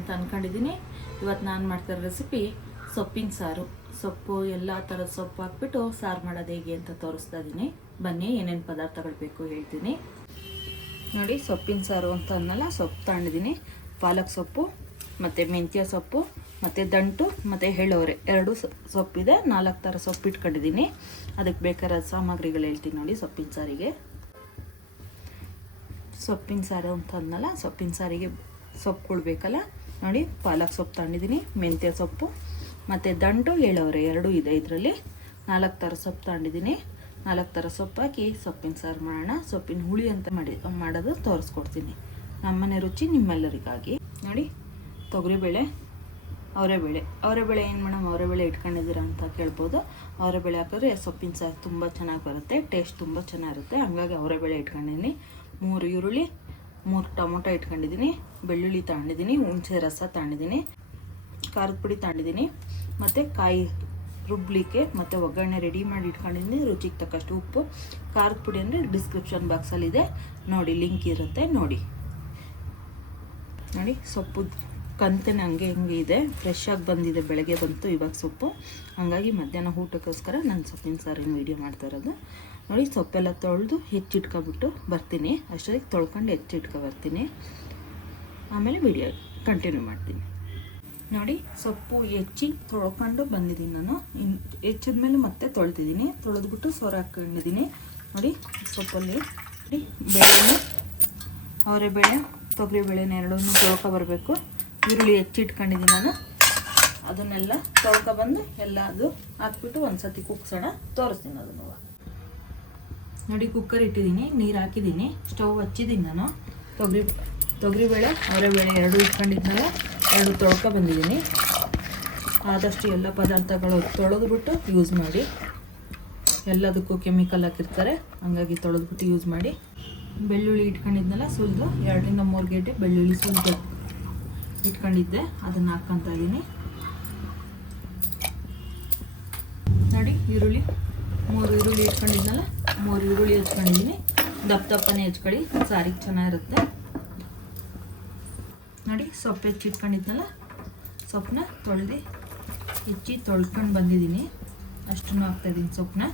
ಅಂತ ಅಂದ್ಕೊಂಡಿದ್ದೀನಿ. ಇವತ್ತು ನಾನು ಮಾಡ್ತಿರೋ ರೆಸಿಪಿ ಸೊಪ್ಪಿನ ಸಾರು. ಸೊಪ್ಪು ಎಲ್ಲ ಥರದ ಸೊಪ್ಪು ಹಾಕ್ಬಿಟ್ಟು ಸಾರು ಮಾಡೋದು ಹೇಗೆ ಅಂತ ತೋರಿಸ್ತಾ ಇದ್ದೀನಿ. ಬನ್ನಿ ಏನೇನು ಪದಾರ್ಥಗಳು ಬೇಕು ಹೇಳ್ತೀನಿ. ನೋಡಿ, ಸೊಪ್ಪಿನ ಸಾರು ಅಂತ ಅನ್ನಲ್ಲ, ಸೊಪ್ಪು ತಗೊಂಡಿದ್ದೀನಿ. ಪಾಲಕ್ ಸೊಪ್ಪು ಮತ್ತು ಮೆಂತ್ಯ ಸೊಪ್ಪು ಮತ್ತು ದಂಟು ಮತ್ತು ಎಳ್ಳವರೆ ಎರಡು ಸೊಪ್ಪಿದೆ. 4 ಥರ ಸೊಪ್ಪು ಇಟ್ಕೊಂಡಿದ್ದೀನಿ. ಅದಕ್ಕೆ ಬೇಕಾದ ಸಾಮಗ್ರಿಗಳು ಹೇಳ್ತೀನಿ ನೋಡಿ. ಸೊಪ್ಪಿನ ಸಾರಿಗೆ ಸೊಪ್ಪಿನ ಸಾರು ಅಂತ ಅನ್ನಲ್ಲ, ಸೊಪ್ಪಿನ ಸಾರಿಗೆ ಸೊಪ್ಪುಗಳು ಬೇಕಲ್ಲ. ನೋಡಿ, ಪಾಲಕ್ ಸೊಪ್ಪು ತಗೊಂಡಿದ್ದೀನಿ, ಮೆಂತ್ಯ ಸೊಪ್ಪು ಮತ್ತು ದಂಟು ಎಳ್ಳವರೆ ಎರಡೂ ಇದೆ ಇದರಲ್ಲಿ. 4 ಥರ ಸೊಪ್ಪು ತಗೊಂಡಿದ್ದೀನಿ. 4 ಥರ ಸೊಪ್ಪು ಹಾಕಿ ಸೊಪ್ಪಿನ ಸಾರು ಮಾಡೋಣ. ಸೊಪ್ಪಿನ ಹುಳಿ ಅಂತ ಮಾಡೋದು ತೋರಿಸ್ಕೊಡ್ತೀನಿ. ನಮ್ಮನೆ ರುಚಿ ನಿಮ್ಮೆಲ್ಲರಿಗಾಗಿ. ನೋಡಿ, ತೊಗರಿಬೇಳೆ, ಅವರೆಬೇಳೆ ಏನು ಮೇಡಮ್ ಅವರೆಬೇಳೆ ಇಟ್ಕೊಂಡಿದ್ದೀರಾ ಅಂತ ಕೇಳ್ಬೋದು. ಅವರೆಬೇಳೆ ಹಾಕಿದ್ರೆ ಸೊಪ್ಪಿನ ಸಾರು ತುಂಬ ಚೆನ್ನಾಗಿ ಬರುತ್ತೆ, ಟೇಸ್ಟ್ ತುಂಬ ಚೆನ್ನಾಗಿರುತ್ತೆ. ಹಂಗಾಗಿ ಅವರೆಬೇಳೆ ಇಟ್ಕೊಂಡಿದ್ದೀನಿ. 3 ಈರುಳ್ಳಿ, 3 ಟೊಮೊಟೊ ಇಟ್ಕೊಂಡಿದ್ದೀನಿ, ಬೆಳ್ಳುಳ್ಳಿ ತಗೊಂಡಿದ್ದೀನಿ, ಹುಣಸೆ ರಸ ತಗೊಂಡಿದ್ದೀನಿ, ಖಾರದ ಪುಡಿ ತಗೊಂಡಿದ್ದೀನಿ, ಮತ್ತು ಕಾಯಿ ರುಬ್ಲಿಕ್ಕೆ ಮತ್ತು ಒಗ್ಗರಣೆ ರೆಡಿ ಮಾಡಿ ಇಟ್ಕೊಂಡಿದ್ದೀನಿ. ರುಚಿಗೆ ತಕ್ಕಷ್ಟು ಉಪ್ಪು. ಖಾರದ ಪುಡಿ ಅಂದರೆ ಡಿಸ್ಕ್ರಿಪ್ಷನ್ ಬಾಕ್ಸಲ್ಲಿದೆ ನೋಡಿ, ಲಿಂಕ್ ಇರುತ್ತೆ ನೋಡಿ. ಸೊಪ್ಪು ಕಂತೆನೇ ಹಂಗೆ ಇದೆ, ಫ್ರೆಶ್ ಆಗಿ ಬಂದಿದೆ, ಬೆಳಗ್ಗೆ ಬಂತು ಇವಾಗ ಸೊಪ್ಪು. ಹಾಗಾಗಿ ಮಧ್ಯಾಹ್ನ ಊಟಕ್ಕೋಸ್ಕರ ನಾನು ಸೊಪ್ಪಿನ ಸಾರಿನ ವೀಡಿಯೋ ಮಾಡ್ತಾ ಇರೋದು. ನೋಡಿ, ಸೊಪ್ಪೆಲ್ಲ ತೊಳೆದು ಹೆಚ್ಚಿಟ್ಕೊಬಿಟ್ಟು ಬರ್ತೀನಿ. ಅಷ್ಟೊತ್ತಿಗೆ ತೊಳ್ಕೊಂಡು ಹೆಚ್ಚಿಟ್ಕೊಬರ್ತೀನಿ, ಆಮೇಲೆ ವೀಡಿಯೋ ಕಂಟಿನ್ಯೂ ಮಾಡ್ತೀನಿ. ನೋಡಿ, ಸೊಪ್ಪು ಹೆಚ್ಚಿ ತೊಳ್ಕೊಂಡು ಬಂದಿದ್ದೀನಿ ನಾನು. ಹೆಚ್ಚಿದ್ಮೇಲೆ ಮತ್ತೆ ತೊಳೆದಿದ್ದೀನಿ. ತೊಳೆದ್ಬಿಟ್ಟು ಸೋರು ಹಾಕ್ಕೊಂಡಿದ್ದೀನಿ. ನೋಡಿ, ಸೊಪ್ಪಲ್ಲಿ ಬೇಳೆ, ಅವರೆಬೇಳೆ, ತೊಗರಿಬೇಳೆನ ಎರಡನ್ನೂ ತೊಳ್ಕೊಬರ್ಬೇಕು. ಈರುಳ್ಳಿ ಹೆಚ್ಚಿಟ್ಕೊಂಡಿದ್ದೀನಿ ನಾನು, ಅದನ್ನೆಲ್ಲ ತೊಳ್ಕೊಬಂದು ಎಲ್ಲ ಅದು ಹಾಕ್ಬಿಟ್ಟು ಒಂದು ಸತಿ ಕುಗ್ಸೋಣ, ತೋರಿಸ್ತೀನಿ ಅದನ್ನು. ನೋಡಿ, ಕುಕ್ಕರ್ ಇಟ್ಟಿದ್ದೀನಿ, ನೀರು ಹಾಕಿದ್ದೀನಿ, ಸ್ಟವ್ ಹಚ್ಚಿದ್ದೀನಿ ನಾನು. ತೊಗರಿಬೇಳೆ ಅವರೆಬೇಳೆ ಎರಡು ಇಟ್ಕೊಂಡಿದ್ನಲ್ಲ, ಎರಡು ತೊಳ್ಕೊಬಂದಿದ್ದೀನಿ. ಆದಷ್ಟು ಎಲ್ಲ ಪದಾರ್ಥಗಳು ತೊಳೆದ್ಬಿಟ್ಟು ಯೂಸ್ ಮಾಡಿ. ಎಲ್ಲದಕ್ಕೂ ಕೆಮಿಕಲ್ ಹಾಕಿರ್ತಾರೆ, ಹಂಗಾಗಿ ತೊಳೆದ್ಬಿಟ್ಟು ಯೂಸ್ ಮಾಡಿ. ಬೆಳ್ಳುಳ್ಳಿ ಇಟ್ಕೊಂಡಿದ್ನಲ್ಲ, ಸುಲಿದು 2 ರಿಂದ 3 ಗೆಡ್ಡೆ ಬೆಳ್ಳುಳ್ಳಿ ಸುಲಿದು ಇಟ್ಕೊಂಡಿದ್ದೆ, ಅದನ್ನು ಹಾಕ್ಕೊತಾ ಇದ್ದೀನಿ. ನೋಡಿ, ಈರುಳ್ಳಿ 3 ಈರುಳ್ಳಿ ಇಟ್ಕೊಂಡಿದ್ನಲ್ಲ, 3 ಈರುಳ್ಳಿ ಹೆಚ್ಕೊಂಡಿದ್ದೀನಿ. ದಪ್ಪನೇ ಹೆಚ್ಕೊಳ್ಳಿ, ಸಾರಿಗೆ ಚೆನ್ನಾಗಿರುತ್ತೆ. ನೋಡಿ, ಸೊಪ್ಪು ಹೆಚ್ಚಿಟ್ಕೊಂಡಿದ್ನಲ್ಲ, ಸೊಪ್ಪನ್ನ ತೊಳ್ಕೊಂಡು ಬಂದಿದ್ದೀನಿ. ಅಷ್ಟನ್ನು ಹಾಕ್ತಾಯಿದ್ದೀನಿ ಸೊಪ್ಪನ್ನ.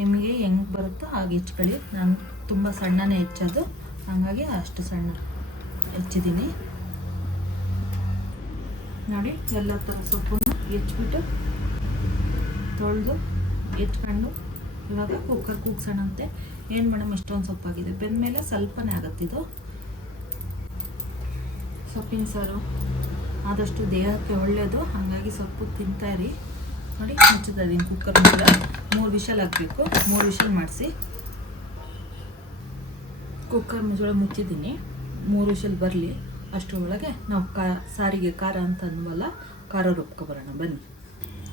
ನಿಮಗೆ ಹೆಂಗೆ ಬರುತ್ತೋ ಹಾಗೆ ಹೆಚ್ಕೊಳ್ಳಿ. ನಾನು ತುಂಬ ಸಣ್ಣನೇ ಹೆಚ್ಚೋದು, ಹಾಗಾಗಿ ಅಷ್ಟು ಸಣ್ಣ ಹೆಚ್ಚಿದ್ದೀನಿ. ನೋಡಿ, ಎಲ್ಲ ಥರ ಸೊಪ್ಪನ್ನು ಹೆಚ್ಚಿಬಿಟ್ಟು ತೊಳೆದು ಹೆಚ್ಕೊಂಡು ಇವಾಗ ಕುಕ್ಕರ್ ಕೂಗ್ಸೋಣಂತೆ. ಏನು ಮೇಡಮ್ ಇಷ್ಟೊಂದು ಸೊಪ್ಪಾಗಿದೆ, ಬೆಂದಮೇಲೆ ಸ್ವಲ್ಪನೇ ಆಗುತ್ತಿದ್ದು. ಸೊಪ್ಪಿನ ಸಾರು ಆದಷ್ಟು ದೇಹಕ್ಕೆ ಒಳ್ಳೆಯದು, ಹಾಗಾಗಿ ಸೊಪ್ಪು ತಿಂತಾಯಿರಿ. ನೋಡಿ, ಮುಚ್ಚುತ್ತಾ ಇದ್ದೀನಿ ಕುಕ್ಕರ್ ಮುಚ್ಚಳ. 3 ವಿಷಲ್ ಹಾಕಬೇಕು, 3 ವಿಷಲ್ ಮಾಡಿಸಿ ಕುಕ್ಕರ್ ಮುಚ್ಚಳ ಮುಚ್ಚಿದ್ದೀನಿ. 3 ವಿಷಲ್ ಬರಲಿ, ಅಷ್ಟರೊಳಗೆ ನಾವು ಸಾರಿಗೆ ಖಾರ ಅಂತ ಅನ್ವಲ್ಲ, ಖಾರ ರುಬ್ಕೊಬರೋಣ ಬನ್ನಿ.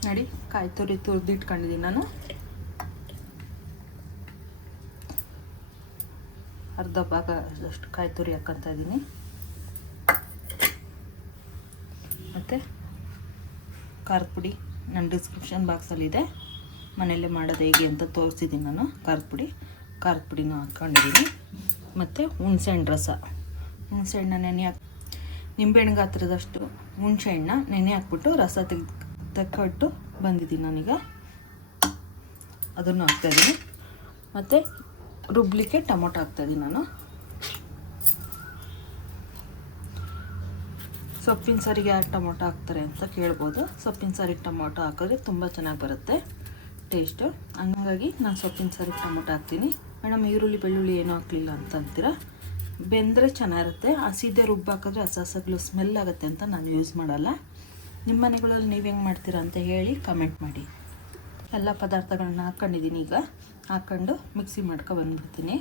ನೋಡಿ, ಕಾಯಿ ತುರಿದಿಟ್ಕೊಂಡಿದ್ದೀನಿ ನಾನು. ಅರ್ಧ ಭಾಗ ಅಷ್ಟು ಕಾಯಿ ತುರಿ ಹಾಕ್ಕೊತಾ ಇದ್ದೀನಿ. ಮತ್ತು ಖಾರದ ಪುಡಿ ನನ್ನ ಡಿಸ್ಕ್ರಿಪ್ಷನ್ ಬಾಕ್ಸಲ್ಲಿದೆ, ಮನೆಯಲ್ಲೇ ಮಾಡೋದು ಹೇಗೆ ಅಂತ ತೋರಿಸಿದ್ದೀನಿ ನಾನು. ಖಾರದ ಪುಡಿನೂ ಹಾಕ್ಕೊಂಡಿದ್ದೀನಿ. ಮತ್ತು ಹುಣಸೆಹಣ್ಣು ರಸ, ಹುಣಸೆಹಣ್ಣು ನಿಂಬೆಹಣ್ಣು ಗಾತ್ರದಷ್ಟು ಹುಣಸೆಹಣ್ಣ ನೆನೆ ಹಾಕ್ಬಿಟ್ಟು ರಸ ತೆಕ್ಕೊಟ್ಟು ಬಂದಿದ್ದೀನಿ ನಾನೀಗ. ಅದನ್ನು ಹಾಕ್ತಾಯಿದ್ದೀನಿ. ಮತ್ತು ರುಬ್ಲಿಕ್ಕೆ ಟೊಮೊಟೊ ಹಾಕ್ತಾಯಿದ್ದೀನಿ ನಾನು. ಸೊಪ್ಪಿನ ಸಾರಿಗೆ ಯಾರು ಟೊಮೊಟೊ ಹಾಕ್ತಾರೆ ಅಂತ ಕೇಳ್ಬೋದು. ಸೊಪ್ಪಿನ ಸಾರಿಗೆ ಟೊಮೊಟೊ ಹಾಕಿದ್ರೆ ತುಂಬ ಚೆನ್ನಾಗಿ ಬರುತ್ತೆ ಟೇಸ್ಟು. ಹಂಗಾಗಿ ನಾನು ಸೊಪ್ಪಿನ ಸಾರಿಗೆ ಟೊಮೊಟೊ ಹಾಕ್ತೀನಿ. ಮೇಡಮ್ ಈರುಳ್ಳಿ ಬೆಳ್ಳುಳ್ಳಿ ಏನೂ ಹಾಕಲಿಲ್ಲ ಅಂತ ಅಂತೀರ, ಬೆಂದರೆ ಚೆನ್ನಾಗಿರುತ್ತೆ. ಹಸಿದೇ ರುಬ್ಬಾಕಿದ್ರೆ ಹಸಗಳು ಸ್ಮೆಲ್ ಆಗುತ್ತೆ ಅಂತ ನಾನು ಯೂಸ್ ಮಾಡಲ್ಲ. ನಿಮ್ಮ ಮನೆಗಳಲ್ಲಿ ನೀವು ಹೆಂಗೆ ಮಾಡ್ತೀರಾ ಅಂತ ಹೇಳಿ ಕಮೆಂಟ್ ಮಾಡಿ. ಎಲ್ಲ ಪದಾರ್ಥಗಳನ್ನ ಹಾಕ್ಕೊಂಡಿದ್ದೀನಿ. ಈಗ ಹಾಕ್ಕೊಂಡು ಮಿಕ್ಸಿ ಬಂದ್ಬಿಡ್ತೀನಿ.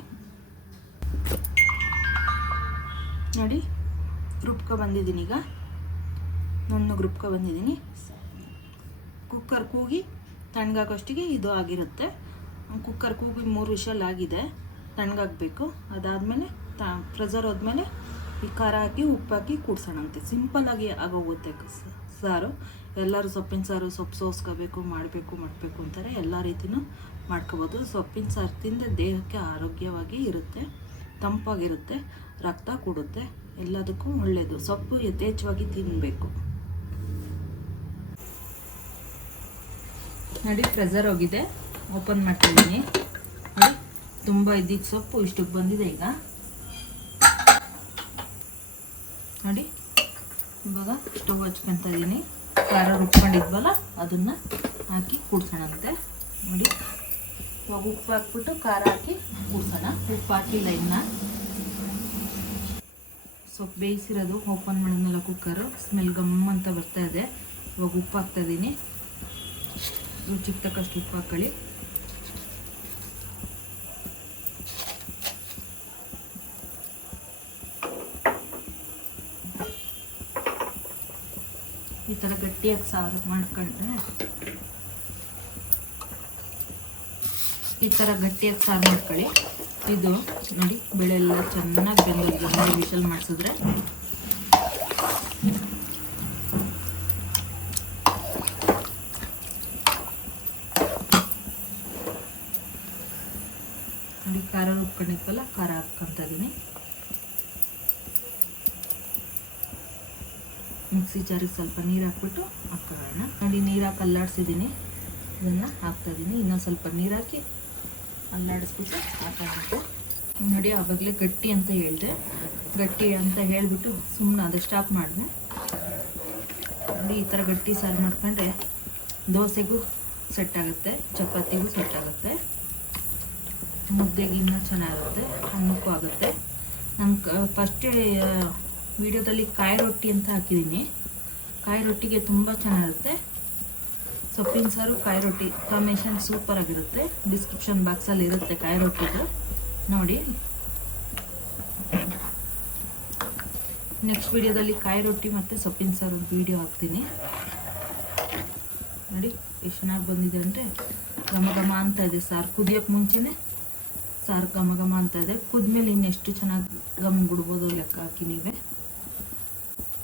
ನೋಡಿ, ರುಬ್ಕೊಬಂದಿದ್ದೀನಿ. ಈಗ ನುಣ್ಣಗೆ ರುಬ್ಕೊಬಂದಿದ್ದೀನಿ. ಕುಕ್ಕರ್ ಕೂಗಿ ತಣ್ಣಗಾಗೋಷ್ಟಿಗೆ ಇದು ಆಗಿರುತ್ತೆ. ಕುಕ್ಕರ್ ಕೂಗಿ 3 ವಿಷಲ್ ಆಗಿದೆ, ತಣ್ಣಗಾಗಬೇಕು. ಅದಾದಮೇಲೆ ಪ್ರೆಷರ್ ಹೋದ್ಮೇಲೆ ಈ ಖಾರ ಹಾಕಿ ಉಪ್ಪು ಹಾಕಿ ಕೂಡ್ಸೋಣಂತೆ. ಸಿಂಪಲ್ಲಾಗಿ ಆಗೋಗುತ್ತೆ ಸಾರು. ಎಲ್ಲರೂ ಸೊಪ್ಪಿನ ಸಾರು ಸೊಪ್ಪು ಸೋಸ್ಕೋಬೇಕು ಮಾಡಬೇಕು ಅಂತಾರೆ. ಎಲ್ಲ ರೀತಿಯೂ ಮಾಡ್ಕೋಬೋದು. ಸೊಪ್ಪಿನ ಸಾರು ತಿಂದರೆ ದೇಹಕ್ಕೆ ಆರೋಗ್ಯವಾಗಿ ಇರುತ್ತೆ, ತಂಪಾಗಿರುತ್ತೆ, ರಕ್ತ ಕೂಡುತ್ತೆ. ಎಲ್ಲದಕ್ಕೂ ಒಳ್ಳೆಯದು. ಸೊಪ್ಪು ಯಥೇಚ್ಛವಾಗಿ ತಿನ್ನಬೇಕು. ನೋಡಿ ಪ್ರೆಸರ್ ಹೋಗಿದೆ, ಓಪನ್ ಮಾಡ್ತಿದ್ದೀನಿ. ನೋಡಿ ತುಂಬ ಇದ್ದಿದ್ದ ಸೊಪ್ಪು ಇಷ್ಟಕ್ಕೆ ಬಂದಿದೆ. ಈಗ ನೋಡಿ ಇವಾಗ ಸ್ಟವ್ ಹಚ್ಕೊತ ಇದ್ದೀನಿ. ಖಾರ ರುಬ್ಕೊಂಡಿದ್ವಲ್ಲ ಅದನ್ನು ಹಾಕಿ ಕೂಡ್ಸೋಣಂತೆ. ನೋಡಿ ಇವಾಗ ಉಪ್ಪು ಹಾಕ್ಬಿಟ್ಟು ಖಾರ ಹಾಕಿ ಕೂಡ್ಸೋಣ. ಉಪ್ಪು ಹಾಕಿಲ್ಲ ಇನ್ನು. ಸೊಪ್ಪು ಬೇಯಿಸಿರೋದು ಓಪನ್ ಮಾಡಿದ್ಮೇಲೆ ಕುಕ್ಕರು ಸ್ಮೆಲ್ ಗಮ್ ಅಂತ ಬರ್ತಾ ಇದೆ. ಇವಾಗ ಉಪ್ಪು ಹಾಕ್ತಾಯಿದ್ದೀನಿ. ರುಚಿಗೆ ತಕ್ಕಷ್ಟು ಉಪ್ಪು ಹಾಕ್ಕೊಳ್ಳಿ. ಈ ಥರ ಗಟ್ಟಿಯಾಗಿ ಸಾರು ಮಾಡ್ಕೊಂಡ್ರೆ ಮಾಡ್ಕೊಳ್ಳಿ. ಇದು ನೋಡಿ ಬೇಳೆ ಎಲ್ಲ ಚೆನ್ನಾಗಿ ಬೆಂದಿದ್ದು. ನೋಡಿ ವಿಷಲ್ ಮಾಡಿಸಿದ್ರೆ ನೋಡಿ ಖಾರ ರುಬ್ಕೊಂಡಿದ್ವಲ್ಲ ಖಾರ ಹಾಕ್ಕೊಂತ ಇದ್ದೀನಿ. ಮಿಕ್ಸಿ ಜಾರಿಗೆ ಸ್ವಲ್ಪ ನೀರು ಹಾಕ್ಬಿಟ್ಟು ಹಾಕ್ಕೊಳ್ಳೋಣ. ನೋಡಿ ನೀರು ಹಾಕಿ ಅಲ್ಲಾಡಿಸಿದ್ದೀನಿ. ಇದನ್ನು ಹಾಕ್ತಾಯಿದ್ದೀನಿ. ಇನ್ನೊಂದು ಸ್ವಲ್ಪ ನೀರು ಹಾಕಿ ಅಲ್ಲಾಡಿಸ್ಬಿಟ್ಟು ಹಾಕಬೇಕು. ನೋಡಿ ಆವಾಗಲೇ ಗಟ್ಟಿ ಅಂತ ಹೇಳಿದೆ. ಗಟ್ಟಿ ಅಂತ ಹೇಳಿಬಿಟ್ಟು ಸುಮ್ಮನೆ ಅದು ಸ್ಟಾಪ್ ಮಾಡಿದೆ. ನೋಡಿ ಈ ಥರ ಗಟ್ಟಿ ಸಾರು ಮಾಡ್ಕೊಂಡ್ರೆ ದೋಸೆಗೂ ಸೆಟ್ ಆಗುತ್ತೆ, ಚಪಾತಿಗೂ ಸೆಟ್ ಆಗುತ್ತೆ, ಮುದ್ದೆಗೆ ಇನ್ನೂ ಚೆನ್ನಾಗಿರುತ್ತೆ, ಅನ್ನಕ್ಕೂ ಆಗುತ್ತೆ. ನಾನು ಫಸ್ಟೇ ವಿಡಿಯೋದಲ್ಲಿ ಕಾಯಿ ರೊಟ್ಟಿ ಅಂತ ಹಾಕಿದ್ದೀನಿ. ಕಾಯಿ ರೊಟ್ಟಿಗೆ ತುಂಬ ಚೆನ್ನಾಗಿರುತ್ತೆ. ಸೊಪ್ಪಿನ ಸಾರು ಕಾಯಿ ರೊಟ್ಟಿ ಕಾಂಬಿನೇಷನ್ ಸೂಪರಾಗಿರುತ್ತೆ. ಡಿಸ್ಕ್ರಿಪ್ಷನ್ ಬಾಕ್ಸಲ್ಲಿ ಇರುತ್ತೆ ಕಾಯಿ ರೊಟ್ಟಿದು, ನೋಡಿ. ನೆಕ್ಸ್ಟ್ ವಿಡಿಯೋದಲ್ಲಿ ಕಾಯಿ ರೊಟ್ಟಿ ಮತ್ತು ಸೊಪ್ಪಿನ ಸಾರು ವಿಡಿಯೋ ಹಾಕ್ತೀನಿ. ನೋಡಿ ಎಷ್ಟು ಚೆನ್ನಾಗಿ ಬಂದಿದೆ ಅಂದರೆ ಘಮ ಘಮ ಅಂತ ಇದೆ. ಸಾರು ಕುದಿಯೋಕ್ಕೆ ಮುಂಚೆನೇ ಸಾರು ಘಮ ಘಮ ಅಂತ ಇದೆ. ಕುದ್ಮೇಲೆ ಇನ್ನೆಷ್ಟು ಚೆನ್ನಾಗಿ ಘಮ ಬಿಡ್ಬೋದು ಲೆಕ್ಕ ಹಾಕಿ ನೀವೇ.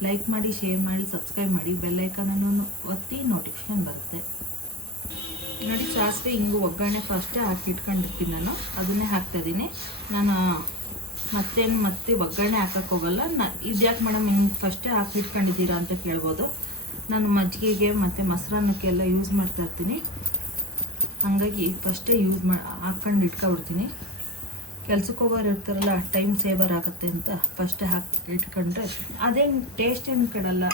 ಲೈಕ್ ಮಾಡಿ, ಶೇರ್ ಮಾಡಿ, ಸಬ್ಸ್ಕ್ರೈಬ್ ಮಾಡಿ, ಬೆಲ್ ಐಕಾನನ್ನು ಒತ್ತಿ ನೋಟಿಫಿಕೇಶನ್ ಬರುತ್ತೆ. ನೋಡಿ ಸಾಸಿವೆ ಹಿಂಗು ಒಗ್ಗರಣೆ ಫಸ್ಟೇ ಹಾಕಿ ಇಟ್ಕೊಂಡಿರ್ತೀನಿ ನಾನು. ಅದನ್ನೇ ಹಾಕ್ತಾಯಿದ್ದೀನಿ ನಾನು. ಮತ್ತೆ ಒಗ್ಗರಣೆ ಹಾಕಕ್ಕೆ ಹೋಗಲ್ಲ. ಇದ್ಯಾಕೆ ಮೇಡಮ್ ಹಿಂಗೆ ಫಸ್ಟೇ ಹಾಕಿ ಇಟ್ಕೊಂಡಿದ್ದೀರಾ ಅಂತ ಕೇಳ್ಬೋದು. ನಾನು ಮಜ್ಜಿಗೆಗೆ ಮತ್ತು ಮೊಸರನ್ನಕ್ಕೆಲ್ಲ ಯೂಸ್ ಮಾಡ್ತಾಯಿರ್ತೀನಿ. ಹಾಗಾಗಿ ಫಸ್ಟೇ ಹಾಕ್ಕೊಂಡು ಇಟ್ಕೊಬಿಡ್ತೀನಿ. ಕೆಲ್ಸಕ್ಕೆ ಹೋಗೋರು ಇರ್ತಾರಲ್ಲ, ಟೈಮ್ ಸೇವರ್ ಆಗುತ್ತೆ ಅಂತ ಫಸ್ಟೇ ಹಾಕಿ ಇಟ್ಕೊಂಡ್ರೆ ಅದೇನು ಟೇಸ್ಟ್ ಏನು ಕೆಡಲ್ಲ.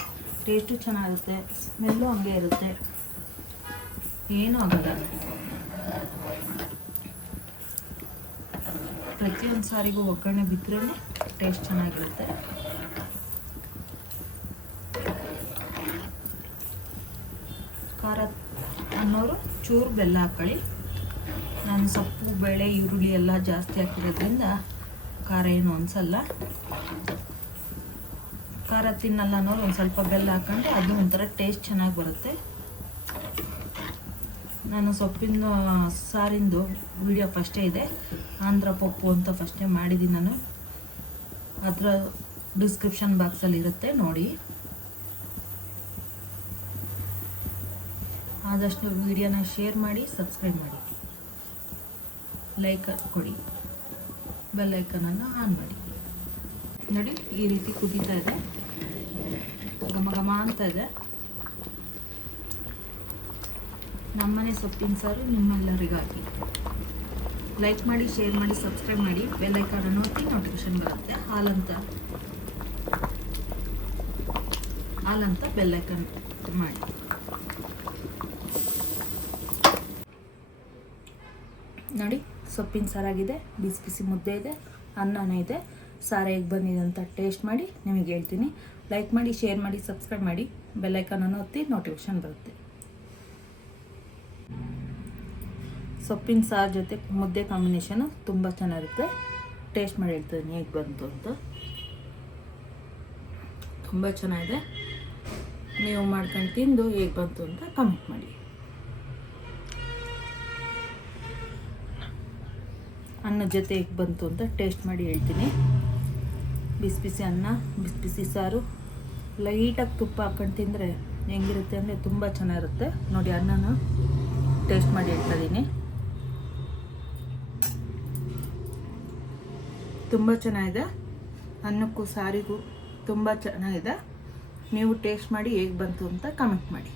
ಟೇಸ್ಟು ಚೆನ್ನಾಗಿರುತ್ತೆ, ಸ್ಮೆಲ್ಲು ಹಂಗೆ ಇರುತ್ತೆ, ಏನೂ ಆಗಲ್ಲ. ಪ್ರತಿಯೊಂದು ಸಾರಿಗೂ ಒಗ್ಗರಣೆ ಬಿದ್ರೇ ಟೇಸ್ಟ್ ಚೆನ್ನಾಗಿರುತ್ತೆ. ಖಾರ ಅನ್ನೋರು ಚೂರು ಬೆಲ್ಲ ಹಾಕ್ಕೊಳ್ಳಿ. ನಾನು ಸೊಪ್ಪು, ಬೇಳೆ, ಈರುಳ್ಳಿ ಎಲ್ಲ ಜಾಸ್ತಿ ಹಾಕಿರೋದ್ರಿಂದ ಖಾರ ಏನು ಅನಿಸಲ್ಲ. ಖಾರ ತಿನ್ನಲ್ಲ ಅನ್ನೋರು ಒಂದು ಸ್ವಲ್ಪ ಬೆಲ್ಲ ಹಾಕ್ಕೊಂಡ್ರೆ ಅದು ಒಂಥರ ಟೇಸ್ಟ್ ಚೆನ್ನಾಗಿ ಬರುತ್ತೆ. ನಾನು ಸೊಪ್ಪಿನ ಸಾರಿಂದು ವಿಡಿಯೋ ಫಸ್ಟೇ ಇದೆ. ಆಂಧ್ರ ಪಪ್ಪು ಅಂತ ಫಸ್ಟೇ ಮಾಡಿದ್ದೀನಿ ನಾನು. ಅದರ ಡಿಸ್ಕ್ರಿಪ್ಷನ್ ಬಾಕ್ಸಲ್ಲಿ ಇರುತ್ತೆ, ನೋಡಿ. ಆದಷ್ಟು ವಿಡಿಯೋನ ಶೇರ್ ಮಾಡಿ, ಸಬ್ಸ್ಕ್ರೈಬ್ ಮಾಡಿ, ಲೈಕ್ ಕೊಡಿ, ಬೆಲ್ ಐಕನನ್ನು ಆನ್ ಮಾಡಿ. ನೋಡಿ ಈ ರೀತಿ ಕುದೀತಾ ಇದೆ, ಘಮ ಘಮ ಅಂತ ಇದೆ. ನಮ್ಮನೆ ಸೊಪ್ಪಿನ ಸಾರು ನಿಮ್ಮೆಲ್ಲರಿಗಾಗಿ. ಲೈಕ್ ಮಾಡಿ, ಶೇರ್ ಮಾಡಿ, ಸಬ್ಸ್ಕ್ರೈಬ್ ಮಾಡಿ, ಬೆಲ್ ಐಕಾನನ್ನು ಒತ್ತಿ ನೋಟಿಫಿಕೇಶನ್ ಬರುತ್ತೆ. ಹಾಲಂತ ಬೆಲ್ ಐಕಾನ್ ಮಾಡಿ. ನೋಡಿ ಸೊಪ್ಪಿನ ಸಾರಾಗಿದೆ, ಬಿಸಿ ಬಿಸಿ ಮುದ್ದೆ ಇದೆ, ಅನ್ನನೂ ಇದೆ. ಸಾರು ಹೇಗೆ ಬಂದಿದೆ ಅಂತ ಟೇಸ್ಟ್ ಮಾಡಿ ನಿಮಗೆ ಹೇಳ್ತೀನಿ. ಲೈಕ್ ಮಾಡಿ, ಶೇರ್ ಮಾಡಿ, ಸಬ್ಸ್ಕ್ರೈಬ್ ಮಾಡಿ, ಬೆಲ್ ಐಕಾನನ್ನು ಒತ್ತಿ ನೋಟಿಫಿಕೇಶನ್ ಬರುತ್ತೆ. ಸೊಪ್ಪಿನ ಸಾರು ಜೊತೆ ಮುದ್ದೆ ಕಾಂಬಿನೇಷನು ತುಂಬ ಚೆನ್ನಾಗಿರುತ್ತೆ. ಟೇಸ್ಟ್ ಮಾಡಿ ಹೇಳ್ತೀನಿ ಹೇಗೆ ಬಂತು ಅಂತ. ತುಂಬ ಚೆನ್ನಾಗಿದೆ. ನೀವು ಮಾಡ್ಕೊಂಡು ತಿಂದು ಹೇಗೆ ಬಂತು ಅಂತ ಕಮೆಂಟ್ ಮಾಡಿ. ಅನ್ನದ ಜೊತೆ ಹೇಗೆ ಬಂತು ಅಂತ ಟೇಸ್ಟ್ ಮಾಡಿ ಹೇಳ್ತೀನಿ. ಬಿಸಿ ಬಿಸಿ ಅನ್ನ, ಬಿಸಿ ಬಿಸಿ ಸಾರು, ಲೈಟಾಗಿ ತುಪ್ಪ ಹಾಕ್ಕೊಂಡು ತಿಂದರೆ ಹೆಂಗಿರುತ್ತೆ ಅಂದರೆ ತುಂಬ ಚೆನ್ನಾಗಿರುತ್ತೆ. ನೋಡಿ ಅನ್ನನ ಟೇಸ್ಟ್ ಮಾಡಿ ಹೇಳ್ತಾಯಿದ್ದೀನಿ. ತುಂಬ ಚೆನ್ನಾಗಿದೆ. ಅನ್ನಕ್ಕೂ ಸಾರಿಗೂ ತುಂಬ ಚೆನ್ನಾಗಿದೆ. ನೀವು ಟೇಸ್ಟ್ ಮಾಡಿ ಹೇಗೆ ಬಂತು ಅಂತ ಕಮೆಂಟ್ ಮಾಡಿ.